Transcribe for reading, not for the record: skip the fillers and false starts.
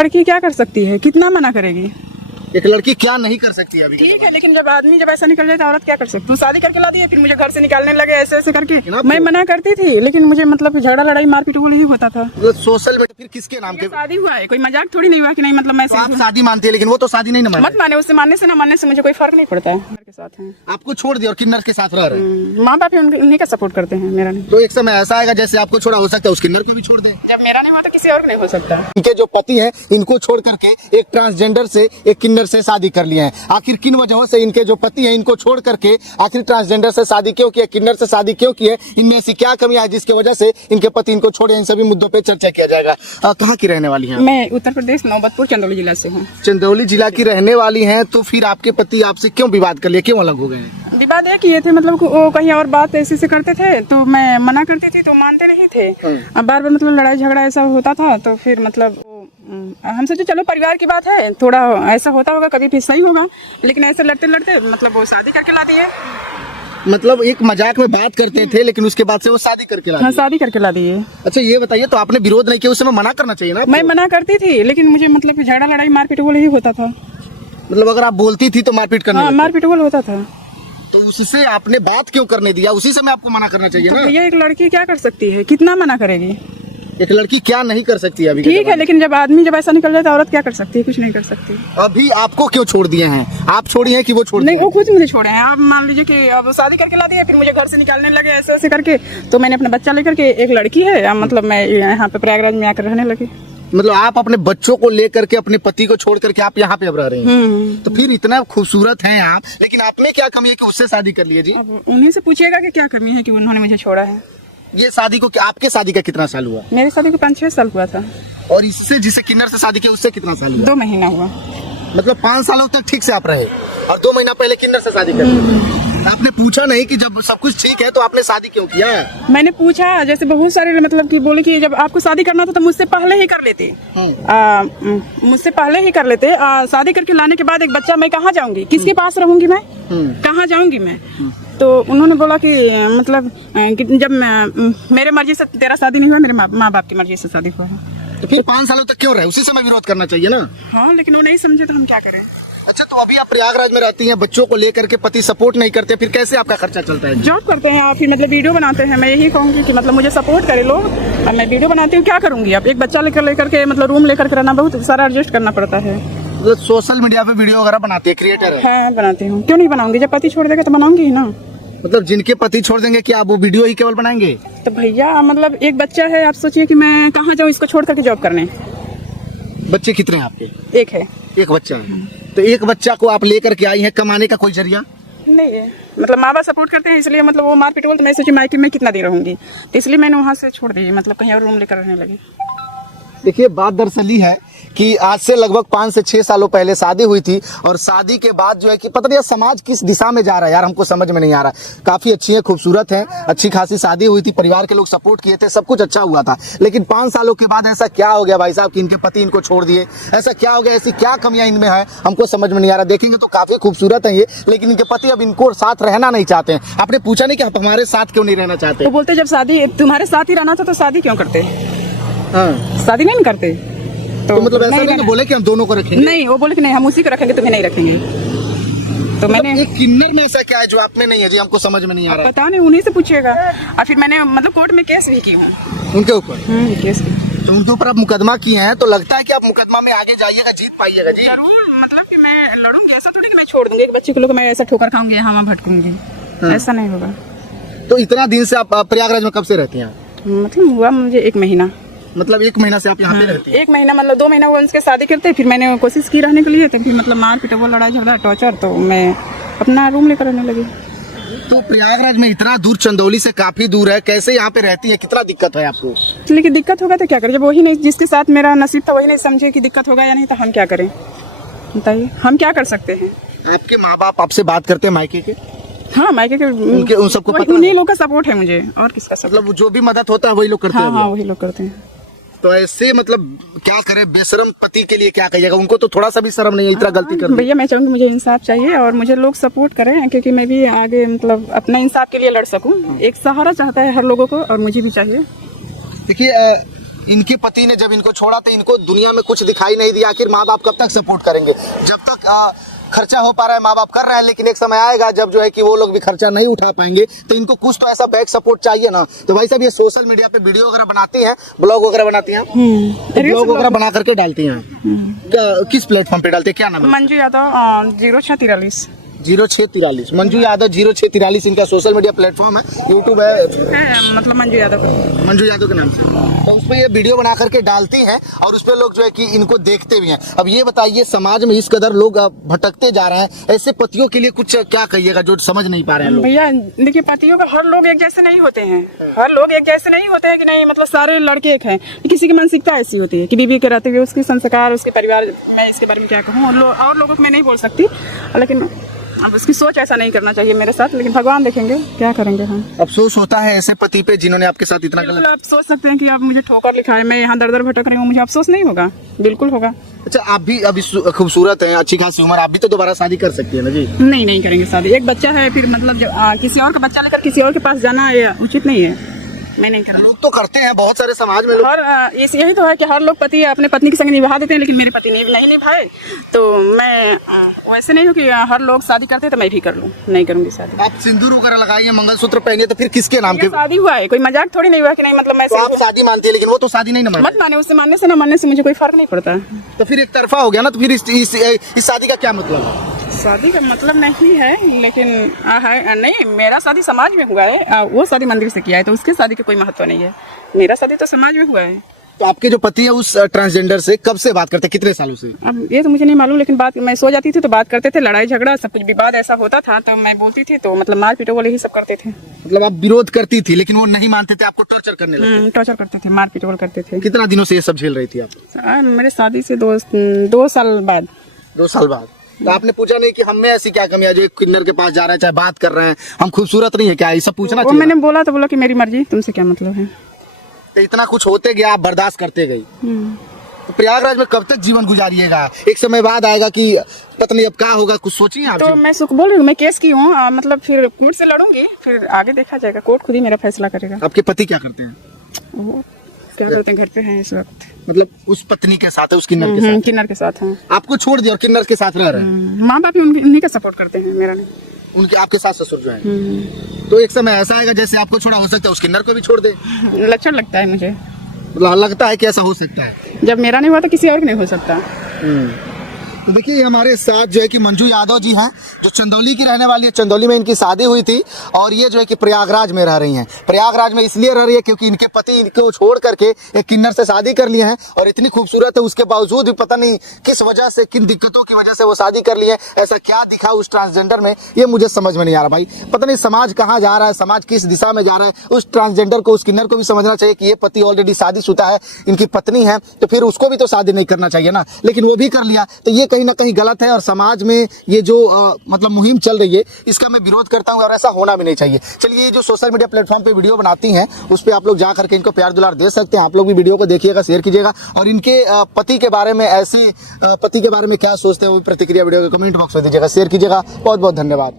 लड़की क्या कर सकती है, कितना मना करेगी। एक लड़की क्या नहीं कर सकती है अभी? ठीक है, लेकिन जब आदमी जब ऐसा निकल जाए तो औरत क्या कर सकती है। तू शादी करके ला दी, फिर मुझे घर से निकालने लगे ऐसे ऐसे करके। मैं मना करती थी, लेकिन मुझे मतलब झगड़ा लड़ाई मारपीट वो ही होता था। मतलब सोशल मीडिया फिर किसके नाम के शादी हुआ है, कोई मजाक थोड़ी नहीं हुआ कि नहीं, मतलब मैं आप शादी मानती है, लेकिन वो तो शादी नहीं मत माने, उससे मानने से ना मानने से मुझे कोई फर्क नहीं पड़ता है। के साथ हैं, आपको छोड़ दिया और किन्नर के साथ रह रहे हैं। माँ बाप उन्हीं का सपोर्ट करते हैं, मेरा नहीं। तो एक समय ऐसा आएगा जैसे आपको छोड़ा, हो सकता है उस किन्नर को भी छोड़ दे। जब मेरा नहीं हुआ तो किसी और को नहीं हो सकता। इनके जो पति हैं इनको छोड़ करके एक ट्रांसजेंडर से, एक किन्नर से शादी कर लिए हैं। आखिर किन वजहों से इनके जो पति हैं इनको छोड़ करके आखिर ट्रांसजेंडर से शादी क्यों की है, किन्नर से शादी क्यों की है, इनमें ऐसी क्या कमियां है जिसकी वजह से इनके पति इनको छोड़े, इन सभी मुद्दों पे चर्चा किया जाएगा। कहाँ की रहने वाली हैं? मैं उत्तर प्रदेश नौबतपुर चंदौली जिला से हूँ। चंदौली जिला की रहने वाली हैं, तो फिर आपके पति आपसे क्यों विवाद कर लिए, क्यों अलग हो गए हैं? विवाद ये किए थे, मतलब वो कहीं और बात ऐसे से करते थे तो मैं मना करती थी तो मानते नहीं थे। अब बार बार मतलब लड़ाई झगड़ा ऐसा होता था, तो फिर मतलब हम सोचे चलो परिवार की बात है, थोड़ा ऐसा होता होगा, कभी फिर सही होगा, लेकिन ऐसे लड़ते लड़ते मतलब वो शादी करके ला दिए। मतलब एक मजाक में बात करते थे, लेकिन उसके बाद से वो शादी करके ला दिए। हाँ, शादी करके ला दिए। अच्छा ये बताइए, तो आपने विरोध नहीं किया, उस समय मना करना चाहिए ना? मैं मना करती थी, लेकिन मुझे मतलब झगड़ा लड़ाई मारपीट वो ही होता था। मतलब अगर आप बोलती थी तो मारपीट करने हाँ, मारपीट वो होता था। तो उससे आपने बात क्यों करने दिया? उसी समय आपको मना करना चाहिए ना। भैया एक लड़की क्या कर सकती है, कितना मना करेगी। एक लड़की क्या नहीं कर सकती है अभी? ठीक है, लेकिन जब आदमी जब ऐसा निकल जाए तो औरत क्या कर सकती है, कुछ नहीं कर सकती। अभी आपको क्यों छोड़ दिए हैं? आप छोड़ी हैं कि वो छोड़ नहीं, दिए? वो खुद मुझे छोड़े हैं। आप मान लीजिए कि अब शादी करके ला दिया, फिर मुझे घर से निकालने लगे ऐसे ऐसे करके, तो मैंने अपना बच्चा लेकर के, एक लड़की है, मतलब मैं यहाँ पे प्रयागराज में आकर रहने लगी। मतलब आप अपने बच्चों को लेकर के, अपने पति को छोड़ करके आप यहाँ पे अब रह रही हैं। तो फिर इतना खूबसूरत हैं आप, लेकिन आप में क्या कमी है कि उससे शादी कर लिए जी? अब उन्हीं से पूछिएगा कि क्या कमी है कि उन्होंने मुझे छोड़ा है। ये शादी को, आपके शादी का कितना साल हुआ? मेरी शादी को 5-6 साल हुआ था। और इससे जिसे किन्नर से शादी किया उससे कितना साल हुआ? 2 महीना हुआ। मतलब 5 सालों तक ठीक से आप रहे और 2 महीना पहले किन्नर से शादी कर ली। आपने पूछा नहीं कि जब सब कुछ ठीक है तो आपने शादी क्यों किया? मैंने पूछा, जैसे बहुत सारे मतलब कि बोले कि जब आपको शादी करना था तो मुझसे पहले ही कर लेते। मुझसे पहले ही कर लेते। शादी करके लाने के बाद एक बच्चा, मैं कहाँ जाऊंगी, किसके पास रहूंगी, मैं कहाँ जाऊंगी मैं? तो उन्होंने बोला कि मतलब कि जब मेरे मर्जी से तेरा शादी नहीं हुआ, मेरे माँ बाप की मर्जी से शादी हुआ है। तो फिर 5 सालों तक क्यों रहे? उसी समय विरोध करना चाहिए ना। हाँ, लेकिन वो नहीं समझे तो हम क्या करें। अच्छा, तो अभी आप प्रयागराज में रहती हैं, बच्चों को लेकर के, पति सपोर्ट नहीं करते, फिर कैसे आपका खर्चा चलता है? जॉब करते हैं आप, फिर मतलब वीडियो बनाते हैं। मैं यही कहूँगी कि मतलब मुझे सपोर्ट करे लोग, और मैं वीडियो बनाती हूँ। क्या करूँगी, आप एक बच्चा लेकर के मतलब रूम लेकर के रहना, बहुत सारा एडजस्ट करना पड़ता है। मतलब सोशल मीडिया पे वीडियो वगैरह बनाते हैं, क्रिएटर है? हाँ, बनाती हूँ। क्यों नहीं बनाऊंगी, जब पति छोड़ देगा तो बनाऊंगी ही ना। मतलब जिनके पति छोड़ देंगे क्या आप वो वीडियो ही केवल बनाएंगे? तो भैया मतलब एक बच्चा है, आप सोचिए कि मैं कहाँ जाऊँ इसको छोड़ करके जॉब करने। बच्चे कितने हैं आपके? एक है। एक बच्चा है। तो एक बच्चा को आप लेकर के आई हैं, कमाने का कोई जरिया नहीं है? मतलब माँ बाप सपोर्ट करते हैं, इसलिए मतलब वो मारपीट बोल, तो मैं सोची मायके में कितना देर रहूंगी, तो इसलिए मैंने वहाँ से छोड़ दी, मतलब कहीं और रूम लेकर रहने लगी। देखिए, बात दरअसल ये है कि आज से लगभग 5 से 6 सालों पहले शादी हुई थी, और शादी के बाद जो है कि पता नहीं समाज किस दिशा में जा रहा है यार, हमको समझ में नहीं आ रहा। काफी अच्छी है, खूबसूरत है, अच्छी खासी शादी हुई थी, परिवार के लोग सपोर्ट किए थे, सब कुछ अच्छा हुआ था, लेकिन 5 सालों के बाद ऐसा क्या हो गया भाई साहब कि इनके पति इनको छोड़ दिए? ऐसा क्या हो गया, ऐसी क्या कमियां इनमें है, हमको समझ में नहीं आ रहा। देखेंगे तो काफी खूबसूरत है ये, लेकिन इनके पति अब इनको साथ रहना नहीं चाहते हैं। आपने पूछा नहीं कि आप हमारे साथ क्यों नहीं रहना चाहते? तो बोलते जब शादी तुम्हारे साथ ही रहना था तो शादी क्यों करते? हाँ, शादी नहीं करते। तो मतलब ऐसा नहीं बोले कि हम दोनों को रखेंगे? नहीं, वो बोले कि नहीं हम उसी को रखेंगे, तुम्हें नहीं रखेंगे। तो मैंने एक किन्नर में ऐसा क्या है जो आपने नहीं है जी, हमको समझ में नहीं आ रहा। पता नहीं, उन्हीं से पूछिएगा। और फिर मैंने मतलब कोर्ट में केस भी की हूँ उनके ऊपर। केस की। तो उनके ऊपर आप मुकदमा किए हैं, तो लगता है कि आप मुकदमा में आगे जाइएगा, जीत पाइएगा जी? जरूर, मतलब कि मैं लड़ूंगी, ऐसा थोड़ी कि मैं छोड़ दूंगी एक बच्चे को, लोग मैं ऐसा ठोकर खाऊंगी, यहाँ वहाँ भटकूंगी, ऐसा नहीं होगा। तो इतना दिन से आप प्रयागराज में कब से रहती हैं? मतलब हुआ मुझे 1 महीना। मतलब 1 महीना से आप यहाँ पे रहती हैं? 1 महीना मतलब 2 महीना हुआ उनके शादी करते, फिर मैंने कोशिश की रहने के लिए, तो फिर मतलब मारपीट वो लड़ाई झगड़ा टॉर्चर, तो मैं अपना रूम लेकर रहने लगी। तो प्रयागराज में इतना दूर, चंदौली से काफी दूर है, कैसे यहाँ पे रहती है, कितना दिक्कत है आपको? लेकिन दिक्कत होगा तो क्या करें, जब वही नहीं, जिसके साथ मेरा नसीब था वही नहीं समझे कि दिक्कत होगा या नहीं, तो हम क्या करें, बताइए हम क्या कर सकते हैं। आपके माँ बाप आपसे बात करते हैं मायके के? हाँ, मायके के उनके, उन सबको पता है? उन्हीं लोग का सपोर्ट है मुझे, और किसका सपोर्ट? मतलब जो भी मदद होता है वही लोग करते हैं? हाँ, वही लोग करते हैं। तो ऐसे मतलब क्या करे, बेशरम पति के लिए क्या कहिएगा? उनको तो थोड़ा सा भी शर्म नहीं है, इतना गलती कर दी। भैया मैं चाहूँगी मुझे इंसाफ चाहिए, और मुझे लोग सपोर्ट करें, क्योंकि मैं भी आगे मतलब अपना इंसाफ के लिए लड़ सकूं। एक सहारा चाहता है हर लोगों को, और मुझे भी चाहिए। देखिए, इनके पति ने जब इनको छोड़ा तो इनको दुनिया में कुछ दिखाई नहीं दिया। आखिर माँ बाप कब तक सपोर्ट करेंगे? जब तक खर्चा हो पा रहा है माँ बाप कर रहे हैं, लेकिन एक समय आएगा जब जो है कि वो लोग भी खर्चा नहीं उठा पाएंगे, तो इनको कुछ तो ऐसा बैक सपोर्ट चाहिए ना। तो भाई साहब, ये सोशल मीडिया पे वीडियो वगैरह बनाती हैं, ब्लॉग वगैरह बनाती हैं, तो ब्लॉग वगैरह बना करके डालती हैं, किस प्लेटफॉर्म पे डालते हैं, क्या नाम है? मंजू यादव 0643 0643 मंजू यादव 0643 इनका सोशल मीडिया प्लेटफॉर्म है, यूट्यूब है, मतलब मंजू यादव मंजू यादव के नाम से। तो उस पर ये वीडियो बना करके डालती हैं और उस पर लोग जो है कि इनको देखते भी हैं। अब ये बताइए, समाज में इस कदर लोग भटकते जा रहे हैं, ऐसे पतियों के लिए कुछ क्या कहिएगा जो समझ नहीं पा रहे हैं लोग? भैया देखिए, पतियों का हर लोग एक जैसे नहीं होते हैं, हर लोग एक जैसे नहीं होते हैं कि नहीं, मतलब सारे लड़के एक हैं। किसी की मानसिकता ऐसी होती है कि बीवी के रहते हुए उसके संस्कार, उसके परिवार, मैं इसके बारे में क्या कहूँ, और लोगों को मैं नहीं बोल सकती, लेकिन अब उसकी सोच ऐसा नहीं करना चाहिए मेरे साथ, लेकिन भगवान देखेंगे क्या करेंगे हम। अफसोस होता है ऐसे पति पे जिन्होंने आपके साथ इतना गलत। आप सोच सकते हैं कि आप मुझे ठोकर लिखाए, मैं यहाँ दर दर भटक रही हूँ, मुझे अफसोस नहीं होगा? बिल्कुल होगा। अच्छा, आप भी अभी खूबसूरत हैं, अच्छी खासी उम्र, आप भी तो दोबारा शादी कर सकती है ना जी? नहीं करेंगे शादी, एक बच्चा है, फिर मतलब किसी और का बच्चा लेकर किसी और के पास जाना ये उचित नहीं है, मैं नहीं करूँगा। लोग तो करते हैं, बहुत सारे समाज में लोग। यही तो है कि हर लोग पति अपने पत्नी के संग निभा देते हैं, लेकिन मेरे पति नहीं निभाए, तो मैं वैसे नहीं हूँ कि हर लोग शादी करते हैं तो मैं भी कर लूँ, नहीं करूँगी शादी। आप सिंदूर वगैरह लगाइए, मंगलसूत्र पहनिए, तो फिर किसके नाम की शादी हुआ है? कोई मजाक थोड़ी नहीं हुआ कि नहीं, मतलब मैं तो आप शादी मानती है, लेकिन वो तो शादी नहीं मत माने, उससे मानने से ना मानने से मुझे कोई फर्क नहीं पड़ता। तो फिर एक तरफा हो गया ना, तो फिर इस शादी का क्या मतलब है? शादी का मतलब नहीं है, लेकिन है नहीं, मेरा शादी समाज में हुआ है, वो शादी मंदिर से किया है, तो उसके शादी का कोई महत्व नहीं है। मेरा शादी तो समाज में हुआ है। तो आपके जो पति है उस ट्रांसजेंडर से कब से बात करते हैं, कितने सालों से? अब ये तो मुझे नहीं मालूम, लेकिन बात, मैं सो जाती थी तो बात करते थे, लड़ाई झगड़ा सब कुछ विवाद ऐसा होता था तो मैं बोलती थी, तो मतलब मार पीटो वाले ही सब करते थे। मतलब आप विरोध करती थी, लेकिन वो नहीं मानते थे, आपको टॉर्चर करने लगते? टॉर्चर करते थे, मार पीटो करते थे। कितना दिनों से ये सब झेल रही थी आप? मेरे शादी से 2 साल बाद। 2 साल बाद। तो आपने पूछा नहीं कि हमें ऐसी क्या कमी है जो एक किन्नर के पास जा रहे हैं, चाहे बात कर रहे हैं, हम खूबसूरत नहीं है क्या, ये सब पूछना चाहिए? मैंने बोला तो बोला कि मेरी मर्जी, तुमसे क्या मतलब है। तो इतना कुछ होते गया, आप बर्दाश्त करते गई। तो प्रयागराज में कब तक जीवन गुजारिएगा? एक समय बाद आएगा कि पता नहीं अब क्या होगा, कुछ सोचिए आप। तो मैं सुख बोल रही हूँ, मैं केस की हूँ, मतलब फिर कोर्ट से लड़ूंगी, फिर आगे देखा जाएगा, कोर्ट खुद ही मेरा फैसला करेगा। आपके पति क्या करते हैं? वो क्या करते हैं, घर पे हैं इस वक्त। मतलब उस पत्नी के साथ है, उस किन्नर के साथ? किन्नर के साथ हैं। आपको छोड़ दिया और किन्नर के साथ रह रहे हैं? माँ बाप ही उन्हीं का सपोर्ट करते हैं, मेरा नहीं। उनके आपके सास ससुर जो है, तो एक समय ऐसा आएगा जैसे आपको छोड़ा, हो सकता है उस किन्नर को भी छोड़ दे? लक्षण लगता है मुझे, लगता है कि ऐसा हो सकता है। जब मेरा नहीं हुआ तो किसी और का नहीं हो सकता। तो देखिए, हमारे साथ जो है कि मंजू यादव जी हैं, जो चंदौली की रहने वाली है। चंदौली में इनकी शादी हुई थी और ये जो है कि प्रयागराज में रह रही हैं। प्रयागराज में इसलिए रह रही है क्योंकि इनके पति इनको छोड़ करके एक किन्नर से शादी कर लिए हैं, और इतनी खूबसूरत है उसके बावजूद भी पता नहीं किस वजह से, किन दिक्कतों की वजह से वो शादी कर लिए। ऐसा क्या दिखा उस ट्रांसजेंडर में, ये मुझे समझ में नहीं आ रहा भाई। पता नहीं समाज कहाँ जा रहा है, समाज किस दिशा में जा रहा है। उस ट्रांसजेंडर को, उस किन्नर को भी समझना चाहिए कि ये पति ऑलरेडी शादीशुदा है, इनकी पत्नी है, तो फिर उसको भी तो शादी नहीं करना चाहिए ना, लेकिन वो भी कर लिया। तो ये कहीं ना कहीं गलत है, और समाज में ये जो मतलब मुहिम चल रही है, इसका मैं विरोध करता हूं, और ऐसा होना भी नहीं चाहिए। चलिए, ये जो सोशल मीडिया प्लेटफॉर्म पे वीडियो बनाती हैं, उस पे आप लोग जा करके इनको प्यार दुलार दे सकते हैं। आप लोग भी वीडियो को देखिएगा, शेयर कीजिएगा, और इनके पति के बारे में, ऐसे पति के बारे में क्या सोचते हैं वो प्रतिक्रिया वीडियो के कमेंट बॉक्स में दीजिएगा, शेयर कीजिएगा। बहुत बहुत धन्यवाद।